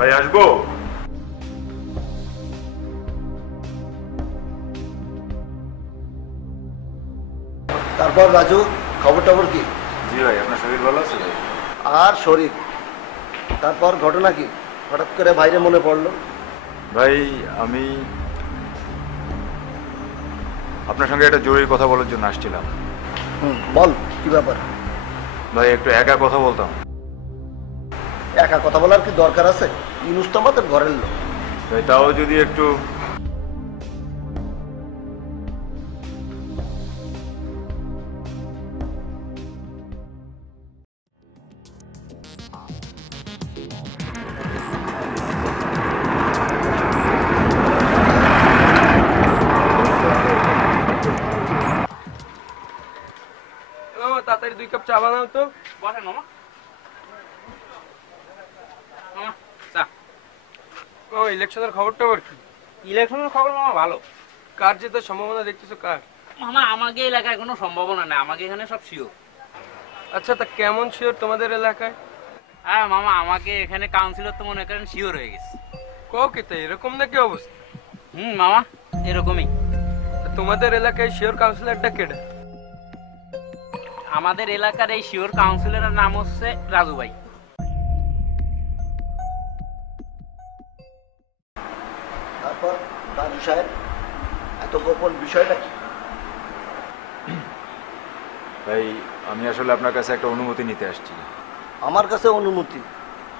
ভাই আসবো। তারপর রাজু, খবর টবর কি? জি ভাই, আপনার শরীর ভালো আছে ভাই? আর শরীর। তারপর ঘটনা কি, হঠাৎ করে বাইরে মনে পড়লো? ভাই আমি আপনার সঙ্গে একটা জরুরি কথা বলার জন্য আসছিলাম। বল, কি ব্যাপার? ভাই একটু একা কথা বলতাম। একা কথা বলার কি দরকার আছে? ইনুস তো আমাদের ঘরের লোক। ভাই তাও যদি একটু। তাড়াতাড়ি 2 কাপ চা বানাও তো। বসেন মামা। মামা চা। ও ইলেকশনের খবর টবর কি? ইলেকশনের খবর মামা ভালো। কার জেতার সম্ভাবনা দেখতেছো কার? মামা আমাকে এলাকায় কোনো সম্ভাবনা নেই, আমাকে এখানে সব শিওর। আচ্ছা তা কেমন শিওর তোমাদের এলাকায়? হ্যাঁ মামা, আমাকে এখানে কাউন্সিলর তো মনে করেন শিওর হয়ে গেছে। কও কি তাই, এরকম নাকি অবস্থা? মামা এরকমই। তা তোমাদের এলাকায় শিওর কাউন্সিলরটা কেডা? আমাদের এলাকার এই শিওর কাউন্সিলরের নাম হচ্ছে রাজু ভাই। তারপর রাজু সাহেব, এত গোপন বিষয়টা কি? ভাই আমি আসলে আপনার কাছে একটা অনুমতি নিতে আসছি। আমার কাছে অনুমতি?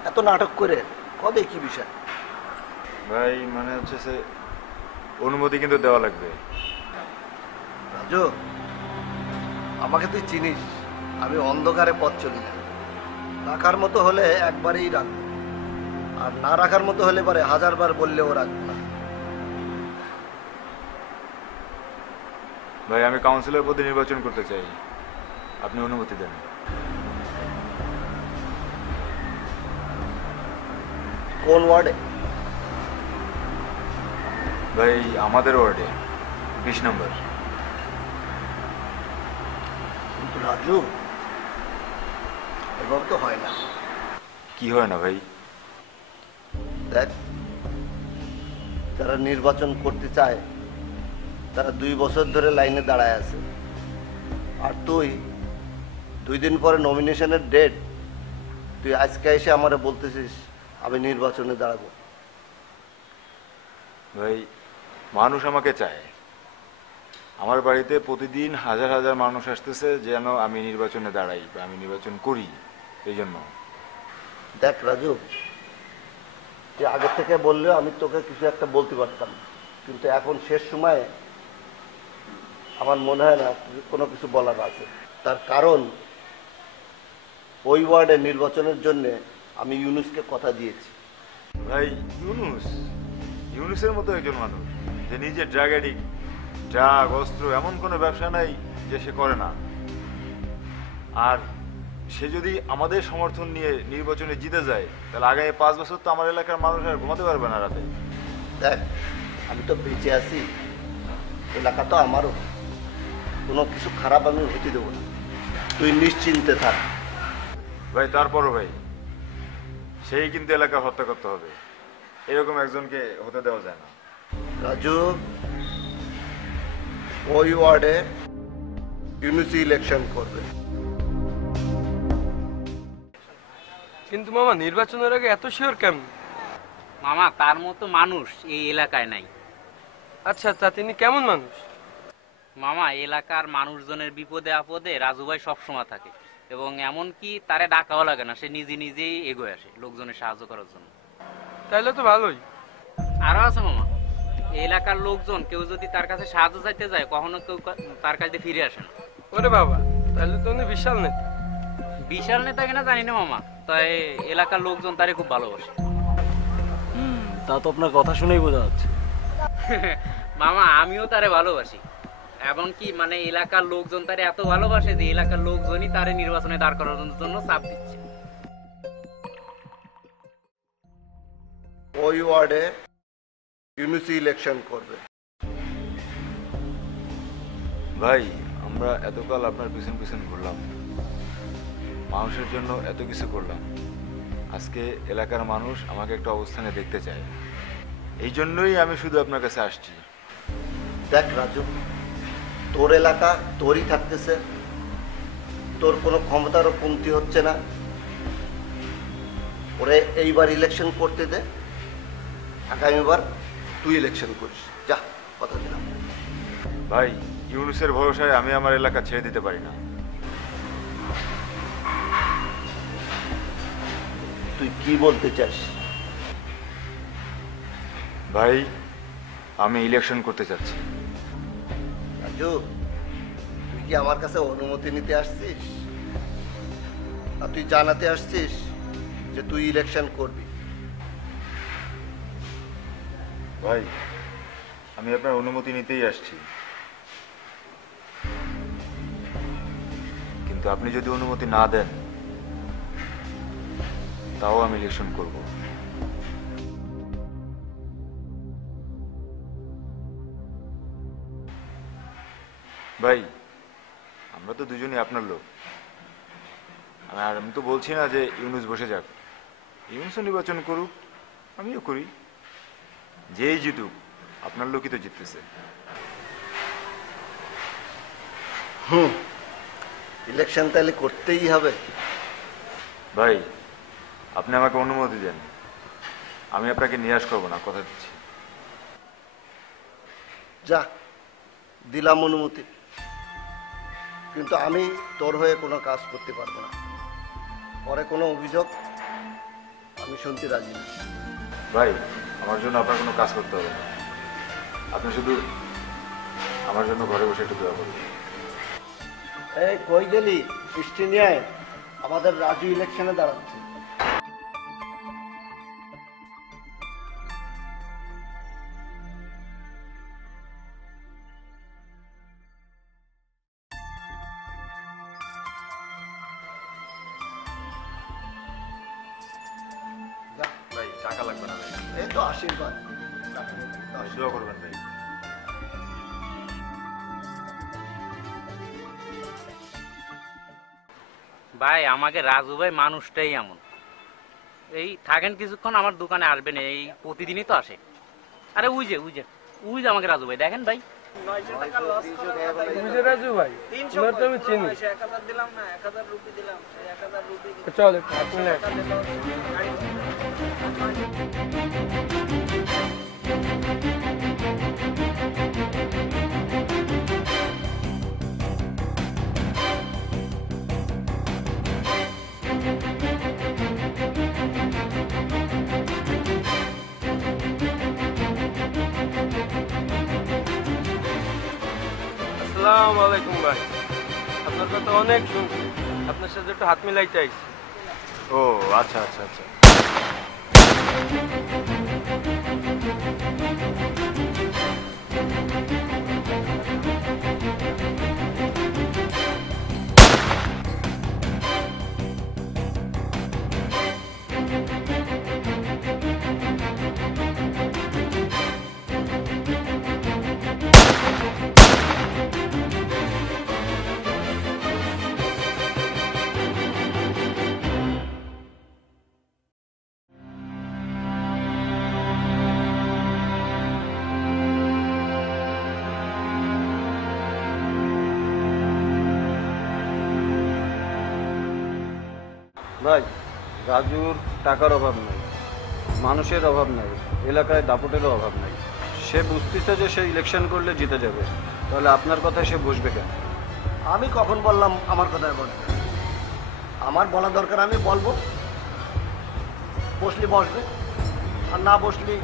এত নাটক করে কবে, কি বিষয়? ভাই মানে হচ্ছে সে অনুমতি কিন্তু দেওয়া লাগবে। রাজু, আমাকে তুই চিনিস, আমি অন্ধকারে পথ চলি না। রাখার মতো হলে একবারেই রাখবো, আর না রাখার মতো হলে পরে 1000 বার বললেও রাখবো না। ভাই আমি কাউন্সিলর পদে নির্বাচন করতে চাই, আপনি অনুমতি দেন। কোন ওয়ার্ডে? ভাই আমাদের ওয়ার্ডে 20 নম্বর। কিন্তু রাজু, এভাবে তো হয় না। কি হয় না ভাই? দেখ, যারা নির্বাচন করতে চায় তারা 2 বছর ধরে লাইনে দাঁড়ায় আছে, আর তুই 2 দিন পরে নমিনেশনের ডেট, তুই আজকে এসে আমারে বলতেছিস আমি নির্বাচনে দাঁড়াবো। ভাই মানুষ আমাকে চায়, আমার বাড়িতে প্রতিদিন হাজার হাজার মানুষ আসতেছে যেন আমি নির্বাচনে দাঁড়াই বা আমি নির্বাচন করি, এই জন্য। দেখ রাজু, তুই আগে থেকে বললেও আমি তোকে কিছু একটা বলতে পারতাম, কিন্তু এখন শেষ সময়ে আমার মনে হয় না কোনো কিছু বলার আছে। তার কারণ ওই ওয়ার্ডে নির্বাচনের জন্য আমি ইউনুসকে কথা দিয়েছি। ভাই ইউনুসের মতো একজন মানুষ যে নিজে ড্রাগ অ্যাডিক্ট, ড্রাগ অস্ত্র এমন কোনো ব্যবসা নাই যে সে করে না, আর সে যদি আমাদের সমর্থন নিয়ে নির্বাচনে জিতে যায় তাহলে আগামী 5 বছর তো আমার এলাকার মানুষ আর ঘুমাতে পারবে না রাতে। দেখ, আমি তো বেঁচে আছি, এলাকা তো আমারও, কোনো কিছু খারাপ আমি হতে দেবো না, তুই নিশ্চিন্তে থাক। ভাই তারপরও ভাই সেই কিন্তু এলাকা হত্যা করতে হবে, এরকম একজনকে হতে দেওয়া যায় না। রাজু, ওই ওয়ার্ডে ইউনুসি ইলেকশন করবে। কিন্তু মামা নির্বাচনের আগে এত শিওর কেমন? মামা তার মতো মানুষ এই এলাকায় নাই। আচ্ছা তা তিনি কেমন মানুষ? মামা এলাকার মানুষজনের বিপদে আপদে রাজু ভাই সবসময় থাকে, এবং এমনকি তারে ডাকাও লাগে না, সে নিজে নিজেই এগোয় আসে লোকজনের সাহায্য করার জন্য। তাইলে তো ভালোই। আরো আছে মামা, এই এলাকার লোকজন কেউ যদি তার কাছে সাহায্য চাইতে যায় কখনো কেউ তার কাছে ফিরে আসে না। ওরে বাবা, তাহলে তো উনি বিশাল নেতা। বিশাল নেতা কিনা জানি না মামা, তাই এলাকার লোকজন তারে খুব ভালোবাসে। তা তো আপনার কথা শুনেই বোঝা যাচ্ছে। মামা আমিও তারে ভালোবাসি, এমনকি মানে এলাকার লোকজন তারে এত ভালোবাসে যে এলাকার লোকজনই তারে নির্বাচনে দাঁড় করানোর জন্য চাপ দিচ্ছে। ওই ওয়ার্ডে ইউনুসি ইলেকশন করবে। ভাই আমরা এতকাল আপনার পিছন পিছন ঘুরলাম, মানুষের জন্য এত কিছু করলাম, আজকে এলাকার মানুষ আমাকে একটা অবস্থানে দেখতে চায়, এই জন্যই আমি শুধু আপনার কাছে আসছি। দেখ রাজু, তোর এলাকা তোরই থাকতেছে, তোর কোনো ক্ষমতারও কমতি হচ্ছে না। ওরে এইবার ইলেকশন করতে দে, আগামীবার তুই ইলেকশন করিস। যা, কথা দিলাম। ভাই, ইউনুসের ভরসায় আমি আমার এলাকা ছেড়ে দিতে পারি না। তুই কি বলতে চাস? ভাই, আমি ইলেকশন করতে চাচ্ছি। রাজু, তুই কি আমার কাছে অনুমতি নিতে আসছিস, আর তুই জানাতে আসছিস যে তুই ইলেকশন করবি? ভাই, আমি আপনার অনুমতি নিতেই আসছি, কিন্তু আপনি যদি অনুমতি না দেন তাও আমি ইলেকশন করব। ভাই, আমরা তো দুজনই আপনার লোক, আর আমি তো বলছি না যে ইউনুস বসে যাক। ইউনুসও নির্বাচন করুক, আমিও করি, যেই জিতুক আপনার লোকই তো জিততেছে। ইলেকশন তাহলে করতেই হবে। ভাই, আপনি আমাকে অনুমতি দেন, আমি আপনাকে নিরাশ করবো না, কথা দিচ্ছি। যা, দিলাম অনুমতি, কিন্তু আমি তোর হয়ে কোনো কাজ করতে পারবো না। পরে কোনো অভিযোগ আমি শুনতে রাজি না। ভাই, আমার জন্য আপনার কোনো কাজ করতে হবে না, আপনি শুধু আমার জন্য ঘরে বসে একটু দোয়া করুন। এই কই গেলি? বৃষ্টি নিয়ে আয়, আমাদের রাজু ইলেকশনে দাঁড়াচ্ছে। ভাই, টাকা লাগবে না ভাই, এই তো আশীর্বাদ। দোয়া করবেন ভাই। ভাই, আমাকে রাজু ভাই মানুষটাই এমন। এই থাকেন কিছুক্ষণ, আমার দোকানে আসবেন, এই প্রতিদিনই তো আসে। আরে ওই যে আমাকে রাজু ভাই দেখেন ভাই। বুঝে রাজু ভাই, তোমার তো আমি চিনি। চল একটু হাত মিলাই। আসসালামু আলাইকুম ভাই, আপনার কথা অনেক শুনছি, আপনার সাথে একটু হাত মিলাই চাইছি। ও আচ্ছা আচ্ছা আচ্ছা। ভাই, রাজুর টাকার অভাব নাই, মানুষের অভাব নাই, এলাকায় দাপটেরও অভাব নাই। সে বুঝতেছে যে সে ইলেকশন করলে জিতে যাবে, তাহলে আপনার কথায় সে বসবে কেন? আমি কখন বললাম আমার কথায় বলবে? আমার বলা দরকার আমি বলবো, বসলি বসবে, আর না বসলি